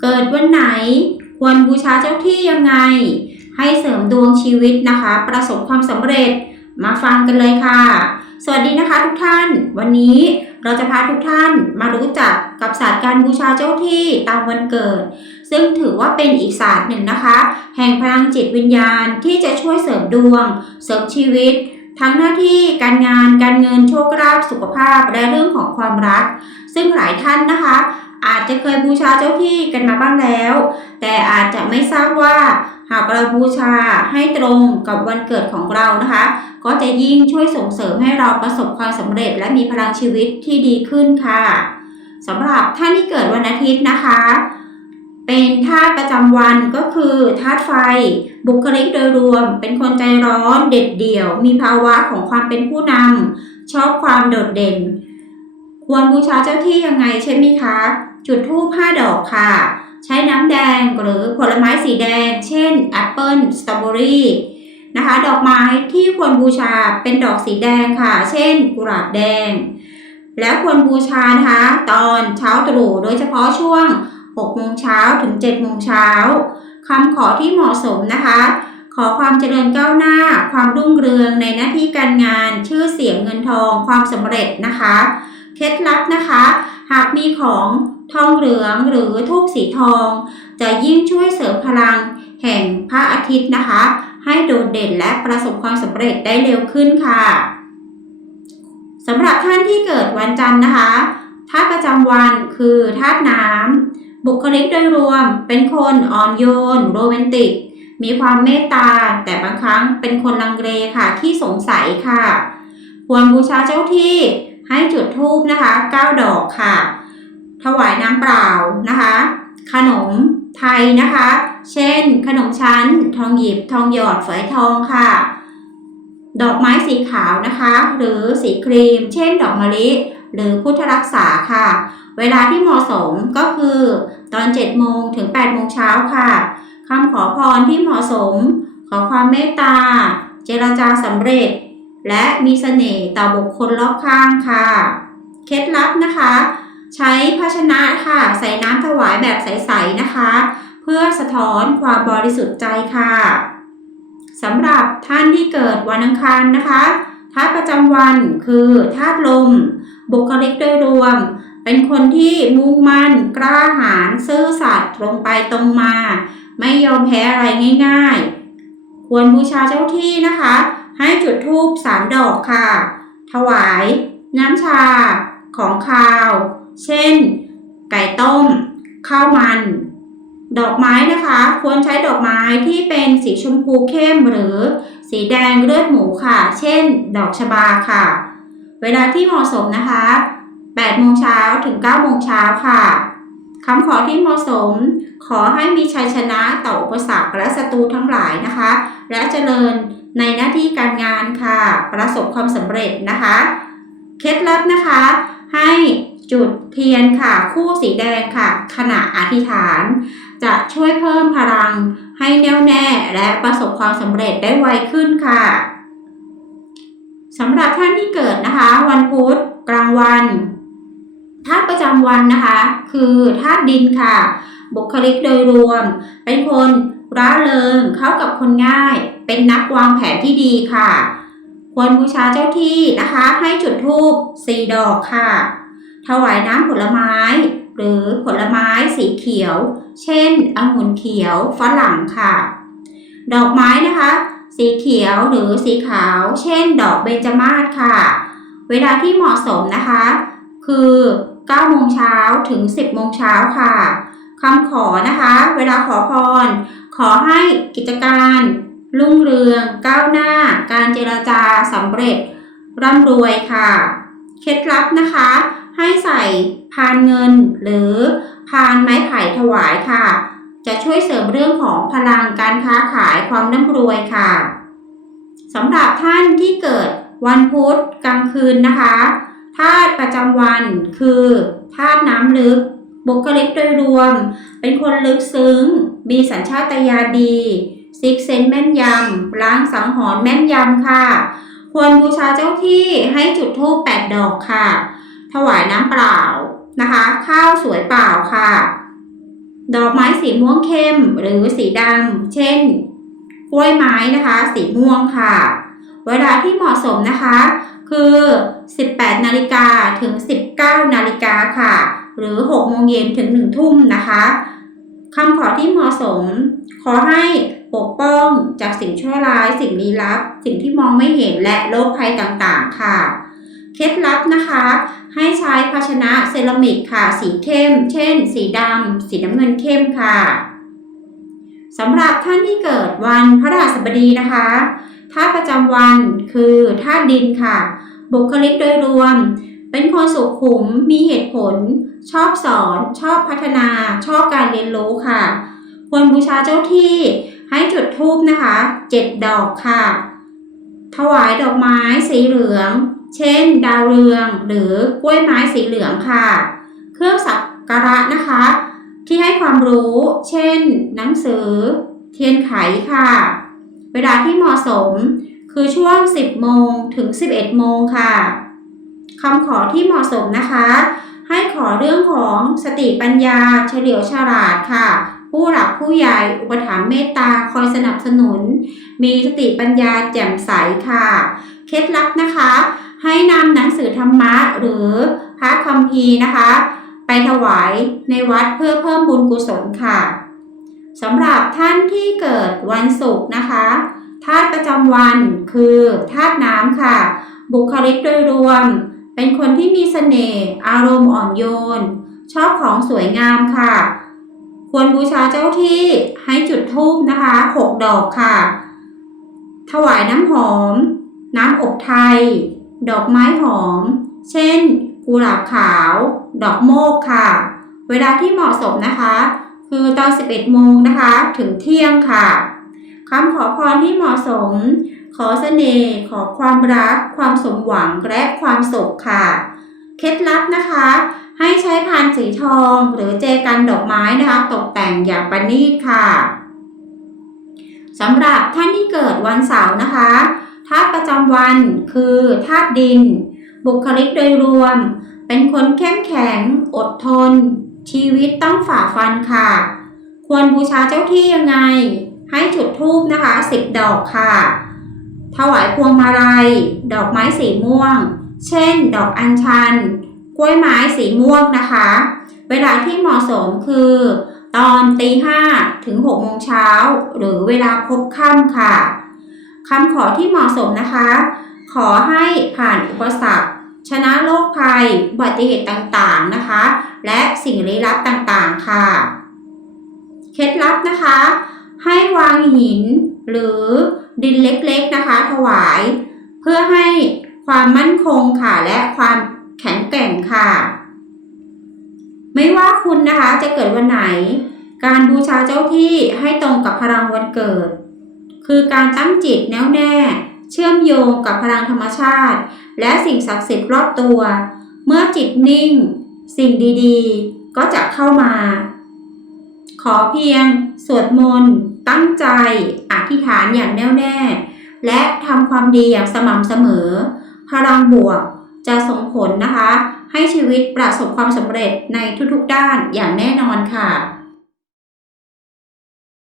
เกิดวันไหน ควรบูชาเจ้าที่ยังไง ให้เสริมดวงชีวิตนะคะ ประสบความสำเร็จมาฟังกันเลยค่ะ สวัสดีนะคะทุกท่าน วันนี้เราจะพาทุกท่านมารู้จักกับศาสตร์การบูชาเจ้าที่ตามวันเกิด ซึ่งถือว่าเป็นอีกศาสตร์หนึ่งนะคะ แห่งพลังจิตวิญญาณที่จะช่วยเสริมดวง เสริมชีวิต ทั้งหน้าที่การงานการเงินโชคลาภสุขภาพและเรื่องของความรัก ซึ่งหลายท่านนะคะ อาจจะเคยบูชาเจ้าที่กันมาบ้างแล้ว แต่อาจจะไม่ทราบว่า หากเราบูชาให้ตรงกับวันเกิดของเรานะคะ ก็จะยิ่งช่วยส่งเสริมให้เราประสบความสำเร็จ และมีพลังชีวิตที่ดีขึ้นค่ะสำหรับท่านที่เกิดวันอาทิตย์นะคะ เป็นธาตุประจำวันก็คือธาตุไฟ บุคลิกโดยรวม เป็นคนใจร้อนเด็ดเดี่ยว มีภาวะของความเป็นผู้นำชอบความโดดเด่น ควรบูชาเจ้าที่ยังไงใช่ไหมคะ จุดธูป5ดอกค่ะ ใช้น้ำแดงหรือผลไม้สีแดง เช่นแอปเปิลสตรอเบอรี่นะคะ ดอกไม้ที่ควรบูชาเป็นดอกสีแดงค่ะ เช่น กุหลาบแดง แล้วควรบูชานะคะตอนเช้าตรู่โดยเฉพาะช่วง6โมงเช้าถึง7โมงเช้าคำขอที่เหมาะสมนะคะ ขอความเจริญก้าวหน้า ความรุ่งเรืองในหน้าที่การงาน ชื่อเสียงเงินทอง ความสำเร็จนะคะ เคล็ดลับนะคะ หากมีของ ทองเหลืองหรือทูบสีทอง จะยิ่งช่วยเสริมพลังแห่งพระอาทิตย์นะคะ ให้โดดเด่นและประสบความสำเร็จได้เร็วขึ้นค่ะสำหรับท่านที่เกิดวันจันทร์นะคะธาตุประจำวันคือธาตุน้ำบุคลิกโดยรวมเป็นคนอ่อนโยน โรแมนติก มีความเมตตา แต่บางครั้งเป็นคนลังเลค่ะที่สงสัยค่ะ ควรบูชาเจ้าที่ให้จุดธูปนะคะ 9 ดอกค่ะ ถวายน้ำเปล่านะคะ ขนมไทยนะคะ เช่น ขนมชั้น ทองหยิบ ทองหยอดฝอยทองค่ะ ดอกไม้สีขาวนะคะ หรือสีครีม เช่น ดอกมะลิ หรือพุทธรักษาค่ะ เวลาที่เหมาะสมก็คือตอน 7 โมงถึง 8 โมงเช้าค่ะคำขอพรที่เหมาะสม ขอความเมตตา เจรจาสำเร็จ และมีเสน่ห์ต่อบุคคลรอบข้างค่ะ เคล็ดลับนะคะ ใช้ภาชนะค่ะ ใส่น้ำถวายแบบใสๆนะคะ เพื่อสะท้อนความบริสุทธิ์ใจค่ะสำหรับท่านที่เกิดวันอังคารนะคะธาตุประจำวันคือธาตุลม บุคลิกโดยรวม เป็นคนที่มุ่งมั่น กล้าหาญซื่อสัตย์ตรงไปตรงมา ไม่ยอมแพ้อะไรง่าย ๆ ควรบูชาเจ้าที่นะคะ ให้จุดธูปสามดอกค่ะ ถวาย น้ำชา ของคาว เช่น ไก่ต้ม ข้าวมัน ดอกไม้นะคะ ควรใช้ดอกไม้ที่เป็นสีชมพูเข้มหรือ สีแดงเลือดหมูค่ะ เช่น ดอกชบาค่ะ เวลาที่เหมาะสมนะคะ8โมงเช้าถึง9โมงเช้าค่ะคำขอที่เหมาะสม ขอให้มีชัยชนะต่ออุปสรรคและศัตรูทั้งหลายนะคะ และเจริญในหน้าที่การงานค่ะ ประสบความสำเร็จนะคะ เคล็ดลับนะคะ ให้ จุดเทียนค่ะ คู่สีแดงค่ะ ขณะอธิษฐาน จะช่วยเพิ่มพลังให้แน่วแน่และประสบความสำเร็จได้ไวขึ้นค่ะสำหรับท่านที่เกิดนะคะ วันพุธกลางวันธาตุประจำวันนะคะ คือธาตุดินค่ะ บุคลิกโดยรวม เป็นคนร่าเริงเข้ากับคนง่าย เป็นนักวางแผนที่ดีค่ะ ควรบูชาเจ้าที่นะคะ ให้จุดธูปสี่ดอกค่ะ ถวายน้ำผลไม้ หรือผลไม้สีเขียว เช่นองุ่นเขียวฝรั่งค่ะ ดอกไม้นะคะ สีเขียวหรือสีขาว เช่น ดอกเบญจมาศค่ะ เวลาที่เหมาะสมนะคะ คือ9โมงเช้าถึง 10โมงเช้าค่ะคำขอนะคะ เวลาขอพร ขอให้กิจการรุ่งเรือง ก้าวหน้า การเจรจาสำเร็จร่ำรวยค่ะ เคล็ดลับนะคะ ให้ใส่พานเงินหรือพานไม้ไผ่ถวายค่ะ จะช่วยเสริมเรื่องของพลังการค้าขายความร่ำรวยค่ะสำหรับท่านที่เกิดวันพุธกลางคืนนะคะธาตุประจำวันคือธาตุน้ำลึกบุคลิกโดยรวม เป็นคนลึกซึ้ง มีสัญชาตญาณดีซิกเซนแม่นยำล้างสังหรณ์แม่นยำค่ะ ควรบูชาเจ้าที่ให้จุดธูปแปดดอกค่ะ ถวายน้ำเปล่านะคะ ข้าวสวยเปล่าค่ะ ดอกไม้สีม่วงเข้มหรือสีดำเช่น กล้วยไม้นะคะ สีม่วงค่ะ เวลาที่เหมาะสมนะคะ คือ 18 นาฬิกาถึง 19 นาฬิกาค่ะ หรือ 6 โมงเย็นถึง 1 ทุ่มนะคะคำขอที่เหมาะสม ขอให้ปกป้องจากสิ่งชั่วร้าย สิ่งลี้ลับ สิ่งที่มองไม่เห็นและโรคภัยต่างๆ ค่ะ เคล็ดลับนะคะ ให้ใช้ภาชนะเซรามิกค่ะ สีเข้ม เช่น สีดำสีน้ำเงินเข้มค่ะสำหรับท่านที่เกิดวันพระราชบดีนะคะธาตุประจำวันคือธาตุดินค่ะ บุคลิกโดยรวม เป็นคนสุขุมมีเหตุผล ชอบสอน ชอบพัฒนา ชอบการเรียนรู้ค่ะ ควรบูชาเจ้าที่ให้จุดธูปนะคะเจ็ดดอกค่ะ ถวายดอกไม้สีเหลือง เช่น ดาวเรืองหรือกล้วยไม้สีเหลืองค่ะ เครื่องสักการะนะคะ ที่ให้ความรู้ เช่น หนังสือ เทียนไขค่ะ เวลาที่เหมาะสมคือช่วง 10 โมงถึง 11 โมงค่ะคำขอที่เหมาะสมนะคะ ให้ขอเรื่องของสติปัญญา เฉลียวฉลาดค่ะ ผู้หลักผู้ใหญ่อุปถัมภ์เมตตาคอยสนับสนุน มีสติปัญญาแจ่มใสค่ะ เคล็ดลับนะคะ ให้นำหนังสือธรรมะหรือพระคัมภีร์นะคะ ไปถวายในวัดเพื่อเพิ่มบุญกุศลค่ะสำหรับท่านที่เกิดวันศุกร์นะคะธาตุประจำวันคือธาตุน้ำค่ะ บุคลิกโดยรวม เป็นคนที่มีเสน่ห์อารมณ์อ่อนโยน ชอบของสวยงามค่ะ ควรบูชาเจ้าที่ให้จุดธูปนะคะหกดอกค่ะ ถวายน้ำหอม น้ำอบไทย ดอกไม้หอม เช่น กุหลาบขาว ดอกโมกค่ะ เวลาที่เหมาะสมนะคะ คือตอน 11 โมงนะคะ ถึงเที่ยงค่ะคำขอพรที่เหมาะสม ขอเสน่ห์ ขอความรัก ความสมหวัง และความสุขค่ะ เคล็ดลับนะคะ ให้ใช้พานสีทอง หรือเจกันดอกไม้นะคะ ตกแต่งอย่างประณีตค่ะสำหรับท่านที่เกิดวันเสาร์นะคะ ธาตุประจำวันคือธาตุดิน บุคลิกโดยรวม เป็นคนเข้มแข็ง อดทน ชีวิตต้องฝ่าฟันค่ะ ควรบูชาเจ้าที่ยังไง ให้จุดธูปนะคะสิบดอกค่ะ ถวายพวงมาลัย ดอกไม้สีม่วง เช่น ดอกอัญชัน กล้วยไม้สีม่วงนะคะ เวลาที่เหมาะสมคือตอนตีห้าถึงหกโมงเช้า หรือเวลาพบค่ำค่ะ คำขอที่เหมาะสมนะคะ ขอให้ผ่านอุปสรรค ชนะโรคภัยอุบัติเหตุต่างๆนะคะ และสิ่งลี้ลับต่างๆค่ะ เคล็ดลับนะคะ ให้วางหินหรือดินเล็กๆนะคะ ถวาย เพื่อให้ความมั่นคงค่ะและความแข็งแกร่งค่ะ ไม่ว่าคุณนะคะจะเกิดวันไหน การบูชาเจ้าที่ให้ตรงกับพลังวันเกิด คือการตั้งจิตแน่วแน่ เชื่อมโยงกับพลังธรรมชาติ และสิ่งศักดิ์สิทธิ์รอบตัว เมื่อจิตนิ่ง สิ่งดีๆ ก็จะเข้ามา ขอเพียง สวดมนต์ ตั้งใจ อธิษฐานอย่างแน่วแน่ และทำความดีอย่างสม่ำเสมอ พลังบวกจะส่งผลนะคะ ให้ชีวิตประสบความสำเร็จในทุกๆด้านอย่างแน่นอนค่ะ